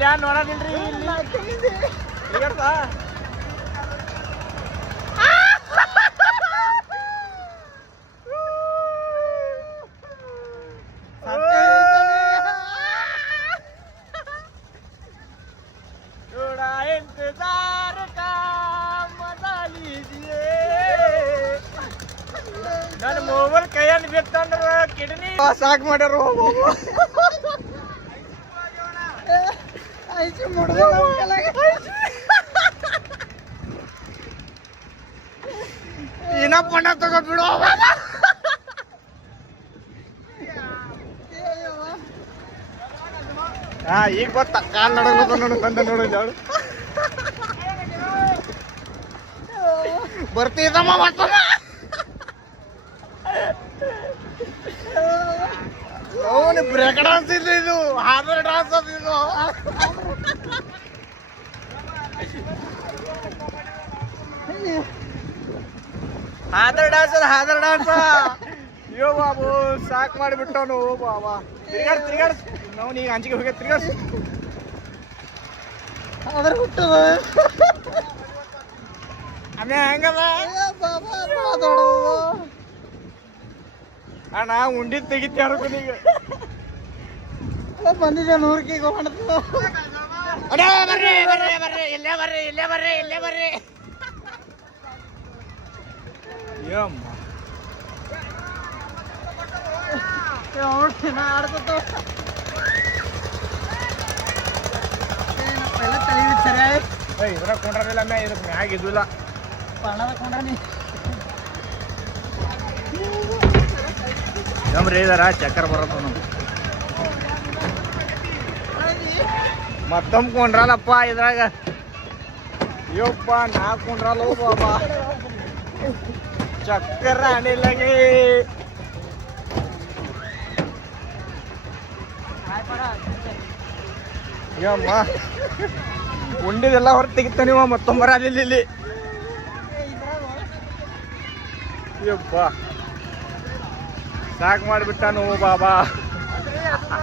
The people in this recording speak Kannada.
ಇಲ್ಲಿ ಯಾರು ನೋಡೋದಿಲ್ರಿ ನನ್ನ ಮೊಬೈಲ್ ಕೈಯಲ್ಲಿ ಬಿತ್ತಂದ್ರ ಕಿಡ್ನಿ ಸಾಕ್ ಮಾಡ್ಯಾರ ಇನ್ನ ಪಣ ತಗೋ ಬಿಡು ಹಾ ಈಗ ಗೊತ್ತ ಕಾಲ್ ನಡಗತ್ತ ನೋಡು ಬಂದ ನೋಡಿದ ಅವಳು ಬರ್ತಿದ್ದಮ್ಮ ಮತ್ತಮ್ಮ ಅವನು ಬ್ರೇಕ್ ಡಾನ್ಸ್ ಇಲ್ಲ ಇದು ಹಾರ್ಬರ್ ಡಾನ್ಸ್ ಅದು ಇದು ಹಾದರ್ ಡಾನ್ಸ್ ಅಯ್ಯೋ ಬಾಬು ಸಾಕ್ ಮಾಡಿಬಿಟ್ಟವನು ಬಾಬಾ ತಿರ್ಗಾಡ್ ನಾವು ಈಗ ಅಂಚಿಗೆ ಹೋಗಿ ತಿರ್ಗಾಡ್ ಅದ್ರ ಹುಟ್ಟದ ಅಮ್ಮೆ ಹೆಂಗದ ಅಣ್ಣ ಉಂಡಿದ್ ತೆಗಿತಿ ಅನ್ಕೊಂಡು ಈಗ ಬಂದಿದ್ದೆ 100 ಕೀಗ ಬರ್ರಿ ಇಲ್ಲೇ ಬರ್ರಿ ಇದ್ರ ಕೊಂಡ್ರಿಲ್ಲ ಮೇ ಇದಕ್ಕೆ ಮ್ಯಾಗ ಇದಿಲ್ಲ ಪಣದ ಕೊಂಡ್ರಿ ನಮ್ರಿ ಇದಾರ ಚಕ್ಕರ್ ಬರತ್ತ ನಮ್ಗೆ ಮತ್ತೊಮ್ಮೆ ಕೊಂಡ್ರಲ್ಲಪ್ಪ ಇದ್ರಾಗ ಅಯ್ಯಪ್ಪ ನಾ ಕೊಂಡ್ರಲ್ಲ ಬಾಬಾ ಚಕ್ಕರ ಅಣಿಲಾಗಿ ಅಯ್ಯಮ್ಮ ಉಂಡಿದೆಲ್ಲ ಹೊರ ತೆಗಿತ ನೀವು ಮತ್ತೊಂಬರ ಅಲ್ಲಿ ಅಯ್ಯಪ್ಪ ಸಾಕು ಮಾಡಿಬಿಟ್ಟ ನೋವು ಬಾಬಾ